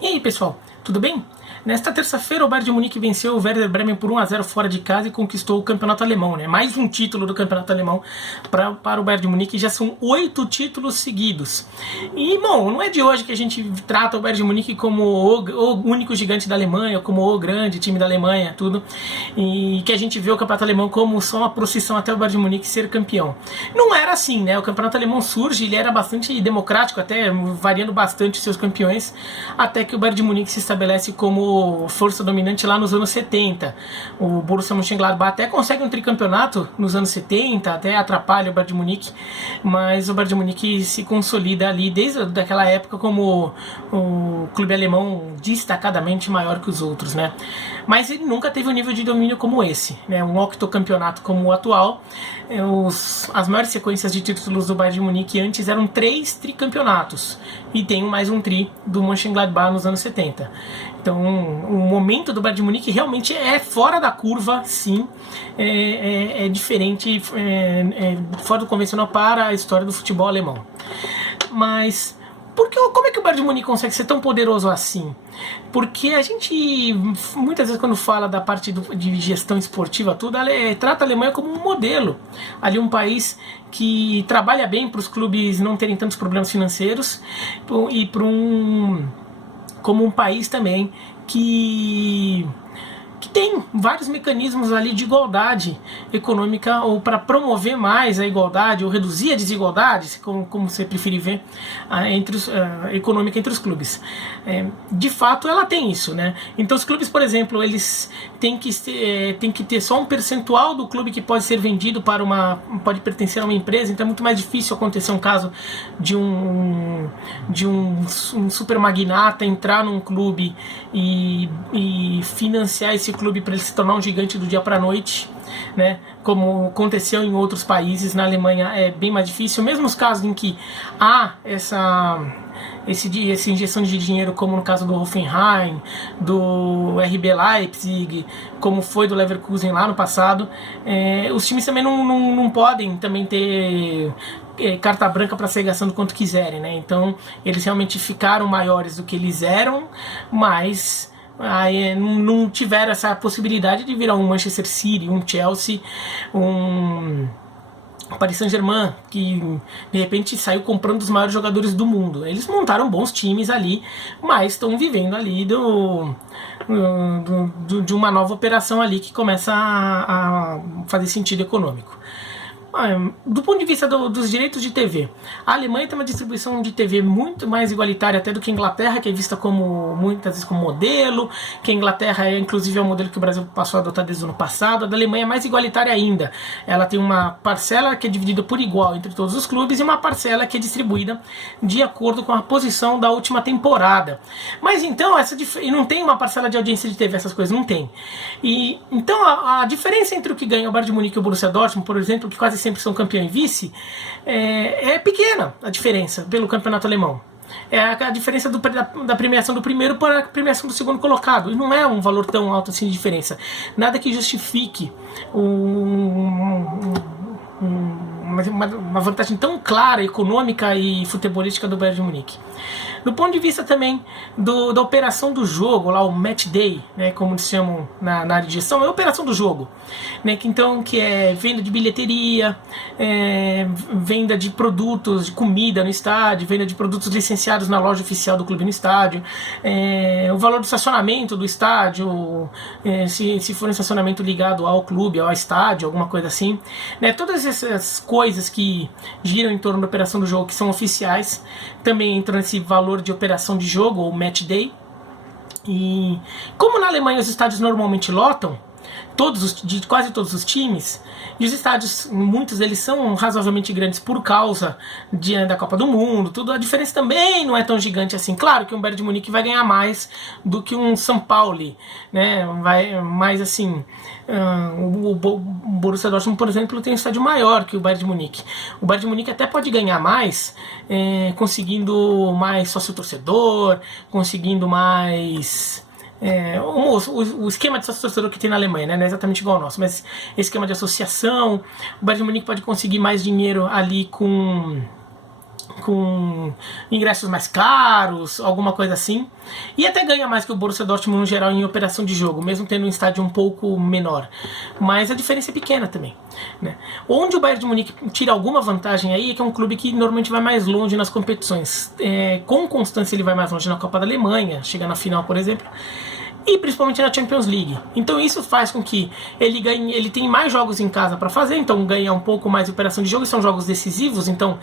E aí, pessoal, tudo bem? Nesta terça-feira, o Bayern de Munique venceu o Werder Bremen por 1-0 fora de casa e conquistou o campeonato alemão, né? Mais um título do campeonato alemão para o Bayern de Munique, já são 8 títulos seguidos. E, bom, não é de hoje que a gente trata o Bayern de Munique como o único gigante da Alemanha, como o grande time da Alemanha, tudo, e que a gente vê o campeonato alemão como só uma procissão até o Bayern de Munique ser campeão. Não era assim, né? O campeonato alemão surge, ele era bastante democrático, até variando bastante seus campeões, até que o Bayern de Munique se estabelece como força dominante lá nos anos 70. O Borussia Mönchengladbach até consegue um tricampeonato nos anos 70, até atrapalha o Bayern de Munique, mas o Bayern de Munique se consolida ali desde aquela época como o clube alemão destacadamente maior que os outros, né? Mas ele nunca teve um nível de domínio como esse, né? Um octocampeonato como o atual. As maiores sequências de títulos do Bayern de Munique antes eram 3 tricampeonatos, e tem mais um tri do Mönchengladbach nos anos 70. Então, o momento do Bayern de Munique realmente é fora da curva, sim, é diferente, fora do convencional para a história do futebol alemão. Mas como é que o Bayern de Munique consegue ser tão poderoso assim? Porque a gente, muitas vezes, quando fala da parte de gestão esportiva, tudo, trata a Alemanha como um modelo. Ali um país que trabalha bem para os clubes não terem tantos problemas financeiros, e como um país também que tem vários mecanismos ali de igualdade econômica, ou para promover mais a igualdade, ou reduzir a desigualdade, como você preferir ver, econômica entre os clubes. De fato, ela tem isso, né? Então os clubes, por exemplo, eles têm que ter só um percentual do clube que pode ser vendido pode pertencer a uma empresa. Então é muito mais difícil acontecer um caso de um super magnata entrar num clube e financiar esse clube para ele se tornar um gigante do dia para a noite, né? Como aconteceu em outros países. Na Alemanha é bem mais difícil, mesmo os casos em que há essa injeção de dinheiro, como no caso do Hoffenheim, do RB Leipzig, como foi do Leverkusen lá no passado. Os times também não podem também ter carta branca para sair gastando quanto quiserem, né? Então eles realmente ficaram maiores do que eles eram, mas aí não tiveram essa possibilidade de virar um Manchester City, um Chelsea, um Paris Saint-Germain, que de repente saiu comprando os maiores jogadores do mundo. Eles montaram bons times ali, mas estão vivendo ali de uma nova operação ali que começa a fazer sentido econômico. Do ponto de vista dos direitos de TV, a Alemanha tem uma distribuição de TV muito mais igualitária até do que a Inglaterra, que é vista muitas vezes como modelo, que a Inglaterra inclusive é um modelo que o Brasil passou a adotar desde o ano passado. A da Alemanha é mais igualitária ainda. Ela tem uma parcela que é dividida por igual entre todos os clubes e uma parcela que é distribuída de acordo com a posição da última temporada. Mas então, e não tem uma parcela de audiência de TV, essas coisas não tem. E então a diferença entre o que ganha o Bayern de Munique e o Borussia Dortmund, por exemplo, que quase sempre são campeão e vice, é pequena a diferença pelo campeonato alemão. É a diferença da premiação do primeiro para a premiação do segundo colocado. E não é um valor tão alto assim de diferença. Nada que justifique uma vantagem tão clara, econômica e futebolística do Bayern de Munique. Do ponto de vista também da operação do jogo, lá o match day, né, como eles chamam na área de gestão, é a operação do jogo, né, que é venda de bilheteria, venda de produtos, de comida no estádio, venda de produtos licenciados na loja oficial do clube no estádio, o valor do estacionamento do estádio, se for um estacionamento ligado ao clube, ao estádio, alguma coisa assim, né, todas essas coisas que giram em torno da operação do jogo, que são oficiais, também entram nesse valor de operação de jogo, ou match day. E como na Alemanha os estádios normalmente lotam, de quase todos os times, e os estádios, muitos deles são razoavelmente grandes por causa da Copa do Mundo, tudo, a diferença também não é tão gigante assim. Claro que um Bayern de Munique vai ganhar mais do que um São Paulo, né? Mais assim, o Borussia Dortmund, por exemplo, tem um estádio maior que o Bayern de Munique. O Bayern de Munique até pode ganhar mais, conseguindo mais sócio-torcedor, conseguindo mais o esquema de sócio-torcedor que tem na Alemanha, né? Não é exatamente igual ao nosso, mas esquema de associação. O Bayern de Munique pode conseguir mais dinheiro ali com com ingressos mais caros, alguma coisa assim, e até ganha mais que o Borussia Dortmund no geral em operação de jogo, mesmo tendo um estádio um pouco menor, mas a diferença é pequena também, né? Onde o Bayern de Munique tira alguma vantagem aí é que é um clube que normalmente vai mais longe nas competições, com constância ele vai mais longe na Copa da Alemanha, chega na final, por exemplo, e principalmente na Champions League. Então isso faz com que ele tenha mais jogos em casa para fazer, então ganha um pouco mais de operação de jogo, são jogos decisivos, então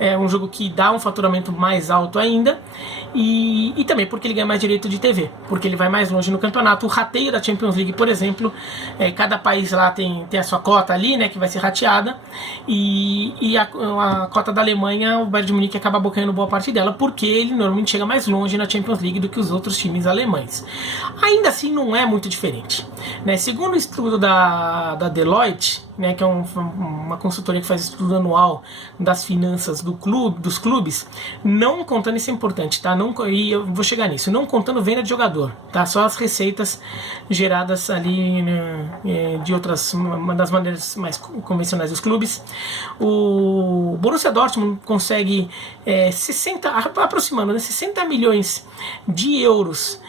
é um jogo que dá um faturamento mais alto ainda, e também porque ele ganha mais direito de TV, porque ele vai mais longe no campeonato. O rateio da Champions League, por exemplo, cada país lá tem a sua cota ali, né, que vai ser rateada, e a cota da Alemanha, o Bayern de Munique acaba abocanhando boa parte dela, porque ele normalmente chega mais longe na Champions League do que os outros times alemães. Ainda assim não é muito diferente, né? Segundo o estudo da Deloitte, né, que é uma consultoria que faz estudo anual das finanças dos clubes, não contando, isso é importante, tá? E eu vou chegar nisso, não contando venda de jogador, tá? Só as receitas geradas ali, né, de outras, uma das maneiras mais convencionais dos clubes. O Borussia Dortmund consegue aproximando, né, 60 milhões de euros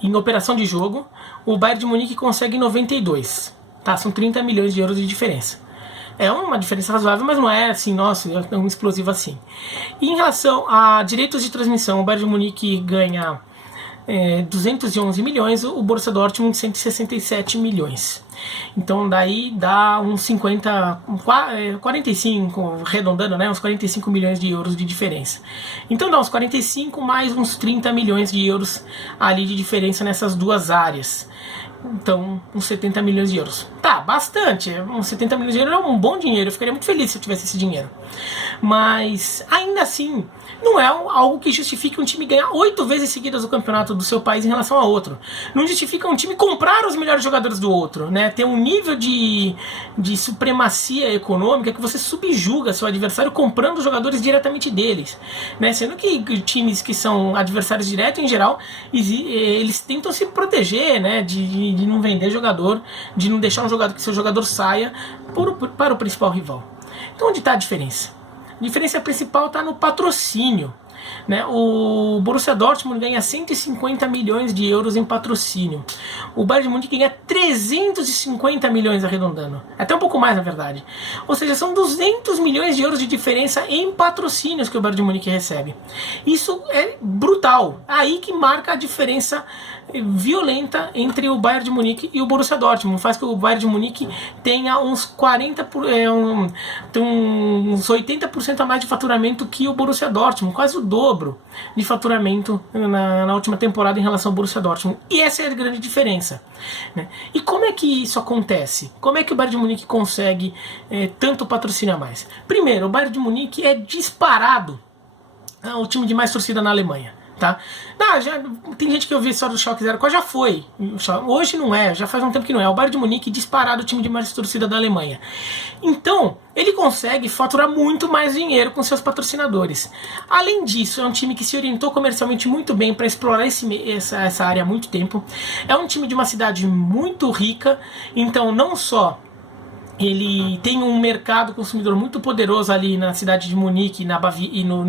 em operação de jogo. O Bayern de Munique consegue 92, tá? São 30 milhões de euros de diferença. É uma diferença razoável, mas não é assim, nossa, é tão explosivo assim. E em relação a direitos de transmissão, o Bayern de Munique ganha 211 milhões, o Borussia Dortmund 167 milhões. Então daí dá uns 45, arredondando, né, uns 45 milhões de euros de diferença. Então dá uns 45 mais uns 30 milhões de euros ali de diferença nessas duas áreas. Então, uns 70 milhões de euros. Tá, bastante. Uns 70 milhões de euros é um bom dinheiro. Eu ficaria muito feliz se eu tivesse esse dinheiro. Mas, ainda assim, não é algo que justifique um time ganhar 8 vezes seguidas o campeonato do seu país em relação a outro. Não justifica um time comprar os melhores jogadores do outro, né? Ter um nível de supremacia econômica que você subjuga seu adversário comprando os jogadores diretamente deles, né? Sendo que times que são adversários diretos, em geral, eles tentam se proteger, né? De não vender jogador, de não deixar que seu jogador saia para o principal rival. Então onde está a diferença? A diferença principal está no patrocínio, né? O Borussia Dortmund ganha 150 milhões de euros em patrocínio. O Bayern de Munique ganha 350 milhões arredondando. Até um pouco mais, na verdade. Ou seja, são 200 milhões de euros de diferença em patrocínios que o Bayern de Munique recebe. Isso é brutal. Aí que marca a diferença violenta entre o Bayern de Munique e o Borussia Dortmund. Faz que o Bayern de Munique tenha uns 80% a mais de faturamento que o Borussia Dortmund, quase o dobro de faturamento na última temporada em relação ao Borussia Dortmund. E essa é a grande diferença, né? E como é que isso acontece? Como é que o Bayern de Munique consegue tanto patrocinar mais? Primeiro, o Bayern de Munique é disparado o time de mais torcida na Alemanha. Tá? Tem gente que ouviu a história do Schalke 04, já foi. Hoje não é, já faz um tempo que não é. O Bayern de Munique disparado o time de mais torcida da Alemanha. Então, ele consegue faturar muito mais dinheiro com seus patrocinadores. Além disso, é um time que se orientou comercialmente muito bem para explorar essa área há muito tempo. É um time de uma cidade muito rica, então não só ele tem um mercado consumidor muito poderoso ali na cidade de Munique e no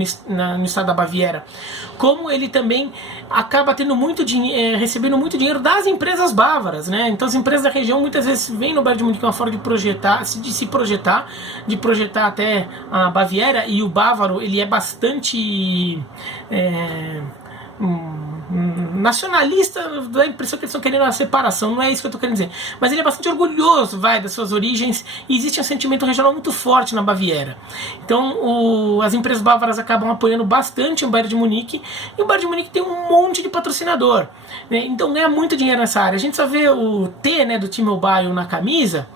estado da Baviera, como ele também acaba tendo recebendo muito dinheiro das empresas bávaras, né? Então as empresas da região muitas vezes vêm no Bayern de Munique uma forma de projetar até a Baviera, e o bávaro ele é bastante nacionalista, dá a impressão que eles estão querendo a separação, não é isso que eu estou querendo dizer, mas ele é bastante orgulhoso, das suas origens, e existe um sentimento regional muito forte na Baviera. Então as empresas bávaras acabam apoiando bastante o Bayern de Munique, e o Bayern de Munique tem um monte de patrocinador, né? Então ganha muito dinheiro nessa área. A gente só vê o T, né, do T-Mobile na camisa,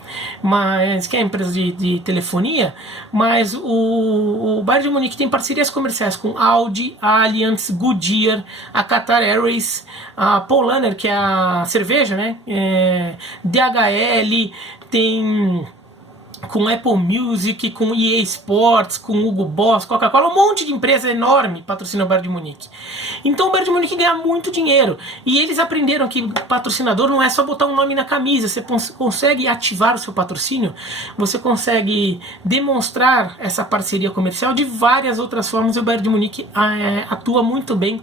mas que é a empresa de telefonia, mas o Bayern de Munique tem parcerias comerciais com Audi, Allianz, Goodyear, a Qatar Airways, a Paulaner, que é a cerveja, né? DHL, tem com Apple Music, com EA Sports, com Hugo Boss, Coca-Cola, um monte de empresa enorme patrocina o Bayern de Munique. Então o Bayern de Munique ganha muito dinheiro. E eles aprenderam que patrocinador não é só botar um nome na camisa, você consegue ativar o seu patrocínio, você consegue demonstrar essa parceria comercial de várias outras formas, e o Bayern de Munique atua muito bem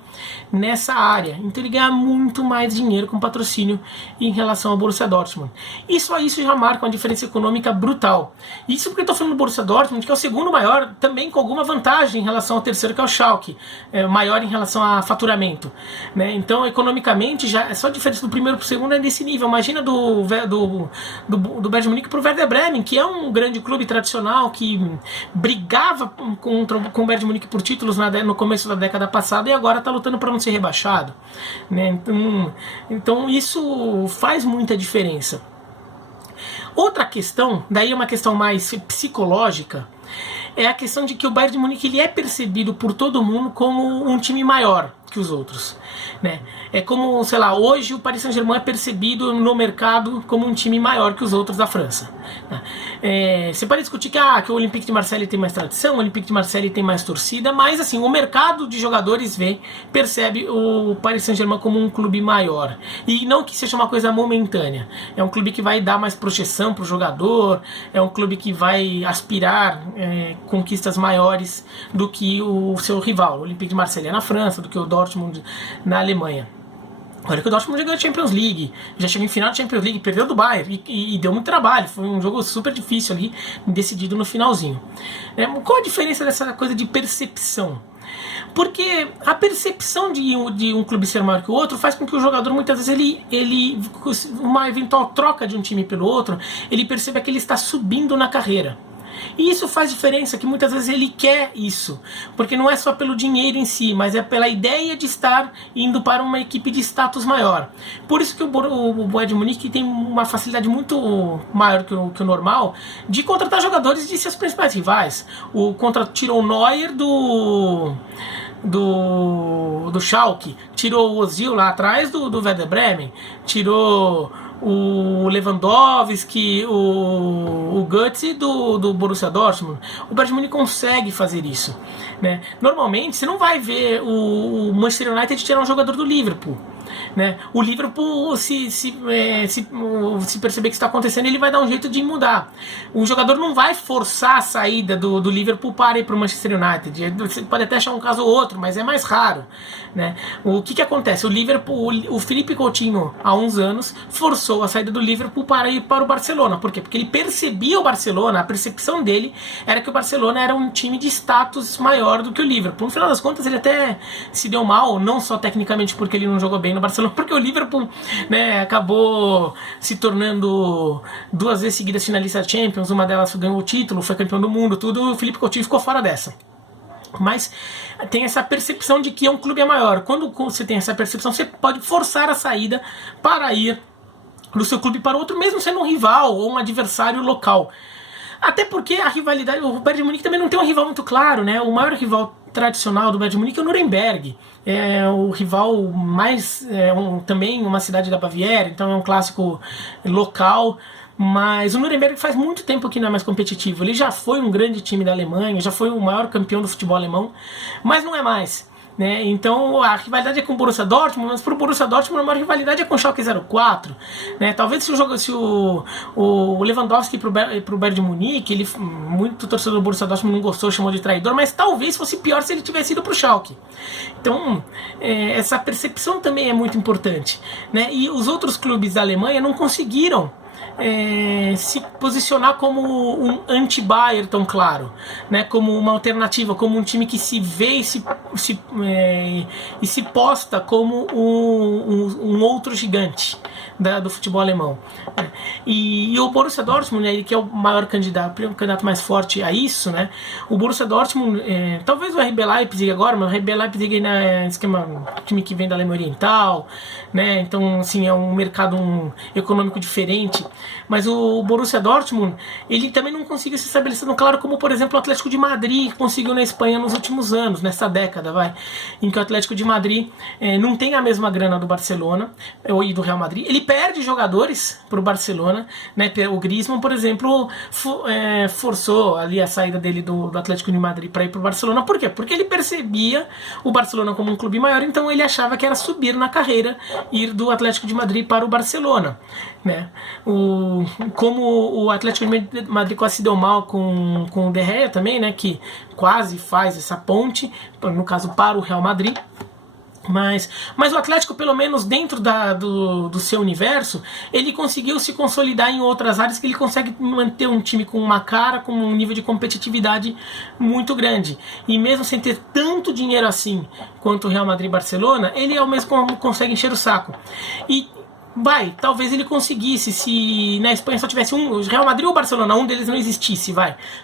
nessa área. Então ele ganha muito mais dinheiro com patrocínio em relação ao Borussia Dortmund. E só isso já marca uma diferença econômica brutal. Isso porque eu estou falando do Borussia Dortmund, que é o segundo maior, também com alguma vantagem em relação ao terceiro, que é o Schalke, maior em relação a faturamento, né? Então, economicamente, já é só a diferença do primeiro para o segundo é nesse nível. Imagina do Bayern de Munique para o Werder Bremen, que é um grande clube tradicional, que brigava com o Bayern de Munique por títulos no começo da década passada e agora está lutando para não ser rebaixado, né? Então isso faz muita diferença. Outra questão, daí é uma questão mais psicológica, é a questão de que o Bayern de Munique ele é percebido por todo mundo como um time maior que os outros, né? É como, sei lá, hoje o Paris Saint-Germain é percebido no mercado como um time maior que os outros da França, né? Você pode discutir que o Olympique de Marseille tem mais tradição, o Olympique de Marseille tem mais torcida, mas assim, o mercado de jogadores percebe o Paris Saint-Germain como um clube maior, e não que seja uma coisa momentânea. É um clube que vai dar mais projeção para o jogador, é um clube que vai aspirar conquistas maiores do que o seu rival, o Olympique de Marseille na França, do que o Dortmund na Alemanha. Olha que o Dortmund já ganhou a Champions League, já chegou em final da Champions League, perdeu do Bayern e deu muito trabalho, foi um jogo super difícil ali, decidido no finalzinho. Qual a diferença dessa coisa de percepção? Porque a percepção de um clube ser maior que o outro faz com que o jogador, muitas vezes, uma eventual troca de um time pelo outro, ele perceba que ele está subindo na carreira. E isso faz diferença, que muitas vezes ele quer isso, porque não é só pelo dinheiro em si, mas é pela ideia de estar indo para uma equipe de status maior. Por isso que o Bayern de Munique tem uma facilidade muito maior que o normal de contratar jogadores de seus principais rivais. Tirou o Neuer do Schalke, tirou o Ozil lá atrás do Werder Bremen, tirou o Lewandowski, o Götze do Borussia Dortmund. O Bayern de Munique consegue fazer isso, né? Normalmente você não vai ver o Manchester United tirar um jogador do Liverpool, né? O Liverpool, se perceber que isso está acontecendo, ele vai dar um jeito de mudar. O jogador não vai forçar a saída do Liverpool para ir para o Manchester United. Você pode até achar um caso ou outro, mas é mais raro, né? O que acontece? O Liverpool, o Philippe Coutinho, há uns anos, forçou a saída do Liverpool para ir para o Barcelona. Por quê? Porque ele percebia o Barcelona, a percepção dele era que o Barcelona era um time de status maior do que o Liverpool. No final das contas, ele até se deu mal, não só tecnicamente porque ele não jogou bem no Barcelona, porque o Liverpool, né, acabou se tornando 2 vezes seguidas finalista da Champions, uma delas ganhou o título, foi campeão do mundo, tudo, o Philippe Coutinho ficou fora dessa. Mas tem essa percepção de que um clube é maior. Quando você tem essa percepção, você pode forçar a saída para ir do seu clube para outro, mesmo sendo um rival ou um adversário local. Até porque a rivalidade, o Bayern de Munique também não tem um rival muito claro, né? O maior rival tradicional do Bayern de Munique é o Nuremberg. É o rival mais... também uma cidade da Baviera, então é um clássico local. Mas o Nuremberg faz muito tempo que não é mais competitivo. Ele já foi um grande time da Alemanha, já foi o maior campeão do futebol alemão, mas não é mais, né? Então a rivalidade é com o Borussia Dortmund, mas para o Borussia Dortmund a maior rivalidade é com o Schalke 04, né? Talvez se o Lewandowski para o Bayern de Munique, muito torcedor do Borussia Dortmund não gostou, chamou de traidor, mas talvez fosse pior se ele tivesse ido para o Schalke. Então essa percepção também é muito importante, né? E os outros clubes da Alemanha não conseguiram se posicionar como um anti-Bayern tão claro, né? Como uma alternativa, como um time que se vê e se posta como um outro gigante do futebol alemão. E o Borussia Dortmund, né, ele que é o maior candidato, o candidato mais forte a isso, né? O Borussia Dortmund, talvez o RB Leipzig agora, mas o RB Leipzig é um time que vem da Alemanha Oriental, né? Então, assim, é um mercado econômico diferente. Mas o Borussia Dortmund, ele também não conseguiu se estabelecer no claro como, por exemplo, o Atlético de Madrid conseguiu na Espanha nos últimos anos, nessa década. década, em que o Atlético de Madrid não tem a mesma grana do Barcelona e do Real Madrid. Ele perde jogadores pro Barcelona, né? O Griezmann, por exemplo, forçou ali a saída dele do Atlético de Madrid para ir pro Barcelona. Por quê? Porque ele percebia o Barcelona como um clube maior, então ele achava que era subir na carreira, ir do Atlético de Madrid para o Barcelona, né? Como o Atlético de Madrid quase se deu mal com o De Gea também, né? Que quase faz essa ponte, no caso para o Real Madrid. Mas o Atlético, pelo menos dentro do seu universo, ele conseguiu se consolidar em outras áreas, que ele consegue manter um time com uma cara, com um nível de competitividade muito grande. E mesmo sem ter tanto dinheiro assim quanto o Real Madrid e Barcelona, ele ao mesmo consegue encher o saco. E talvez ele conseguisse, se na Espanha só tivesse o Real Madrid ou o Barcelona, um deles não existisse,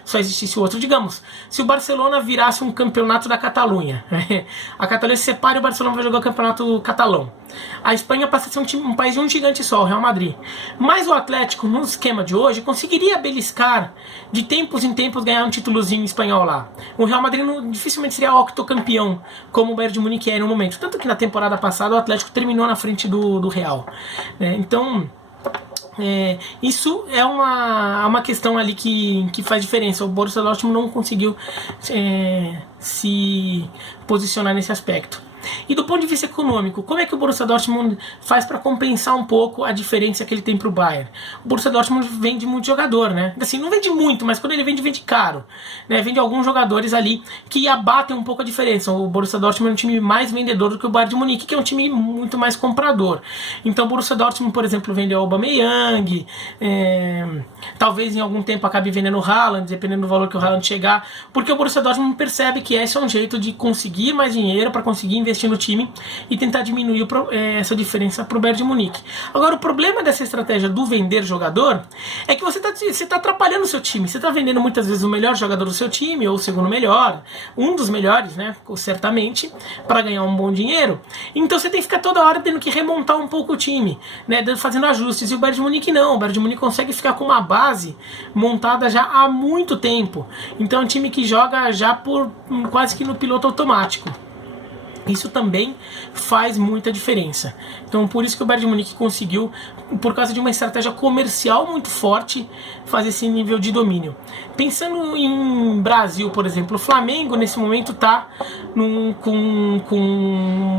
só existisse o outro. Digamos, se o Barcelona virasse um campeonato da Catalunha, a Catalunha se separa e o Barcelona vai jogar o campeonato catalão. A Espanha passa a ser um país de um gigante só, o Real Madrid. Mas o Atlético, no esquema de hoje, conseguiria beliscar, de tempos em tempos, ganhar um títulozinho espanhol lá. O Real Madrid dificilmente seria octocampeão, como o Bayern de Munique é no momento. Tanto que na temporada passada o Atlético terminou na frente do Real. Então, isso é uma questão ali que faz diferença. O Borussia Dortmund não conseguiu se posicionar nesse aspecto. E do ponto de vista econômico, como é que o Borussia Dortmund faz para compensar um pouco a diferença que ele tem para o Bayern? O Borussia Dortmund vende muito jogador, né? Assim, não vende muito, mas quando ele vende caro, né? Vende alguns jogadores ali que abatem um pouco a diferença. O Borussia Dortmund é um time mais vendedor do que o Bayern de Munique, que é um time muito mais comprador. Então o Borussia Dortmund, por exemplo, vende o Aubameyang, talvez em algum tempo acabe vendendo o Haaland, dependendo do valor que o Haaland chegar, porque o Borussia Dortmund percebe que esse é um jeito de conseguir mais dinheiro para conseguir investir no time e tentar diminuir essa diferença para o Bayern de Munique. Agora, o problema dessa estratégia do vender jogador é que você está atrapalhando o seu time. Você está vendendo muitas vezes o melhor jogador do seu time, ou o segundo melhor, um dos melhores, né, certamente, para ganhar um bom dinheiro. Então você tem que ficar toda hora tendo que remontar um pouco o time, né, fazendo ajustes. E o Bayern de Munique não. O Bayern de Munique consegue ficar com uma base montada já há muito tempo. Então é um time que joga já quase que no piloto automático. Isso também faz muita diferença. Então, por isso que o Bayern de Munique conseguiu, por causa de uma estratégia comercial muito forte, fazer esse nível de domínio. Pensando em Brasil, por exemplo, o Flamengo nesse momento está com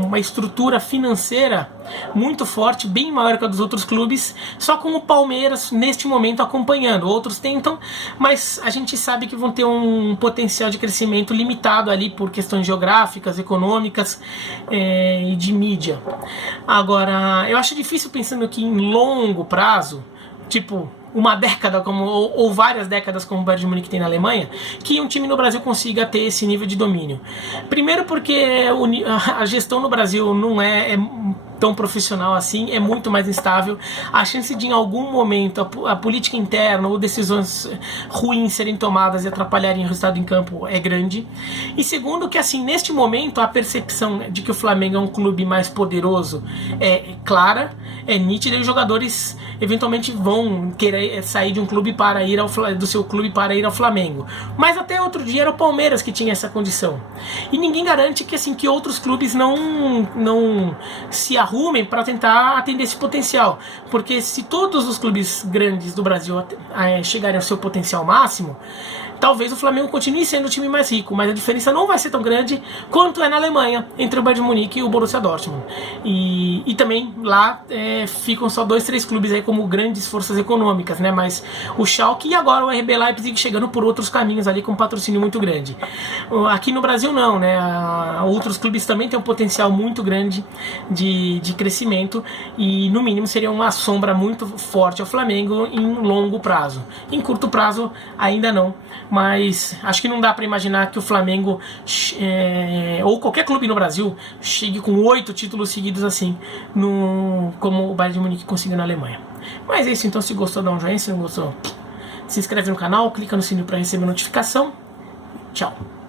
uma estrutura financeira muito forte, bem maior que a dos outros clubes, só com o Palmeiras neste momento acompanhando. Outros tentam, mas a gente sabe que vão ter um potencial de crescimento limitado ali por questões geográficas, econômicas e de mídia. Agora, eu acho difícil, pensando que em longo prazo, tipo uma década ou várias décadas como o Bayern de Munique tem na Alemanha, que um time no Brasil consiga ter esse nível de domínio. Primeiro porque a gestão no Brasil não é tão profissional assim, é muito mais instável. A chance de em algum momento a política interna ou decisões ruins serem tomadas e atrapalharem o resultado em campo é grande. E segundo que, assim, neste momento a percepção de que o Flamengo é um clube mais poderoso é clara, é nítida, e os jogadores eventualmente vão querer sair de um clube para ir do seu clube para ir ao Flamengo. Mas até outro dia era o Palmeiras que tinha essa condição. E ninguém garante que, assim, que outros clubes não se arrumem para tentar atender esse potencial. Porque se todos os clubes grandes do Brasil chegarem ao seu potencial máximo, talvez o Flamengo continue sendo o time mais rico, mas a diferença não vai ser tão grande quanto é na Alemanha, entre o Bayern de Munique e o Borussia Dortmund. E também lá ficam só 2, 3 clubes aí como grandes forças econômicas, né? Mas o Schalke e agora o RB Leipzig chegando por outros caminhos ali com um patrocínio muito grande. Aqui no Brasil não, né? Outros clubes também têm um potencial muito grande de crescimento e no mínimo seria uma sombra muito forte ao Flamengo em longo prazo. Em curto prazo ainda não, mas acho que não dá para imaginar que o Flamengo ou qualquer clube no Brasil chegue com 8 títulos seguidos assim, como o Bayern de Munique conseguiu na Alemanha. Mas é isso, então. Se gostou, dá um joinha. Se não gostou, se inscreve no canal, clica no sininho para receber notificação. Tchau.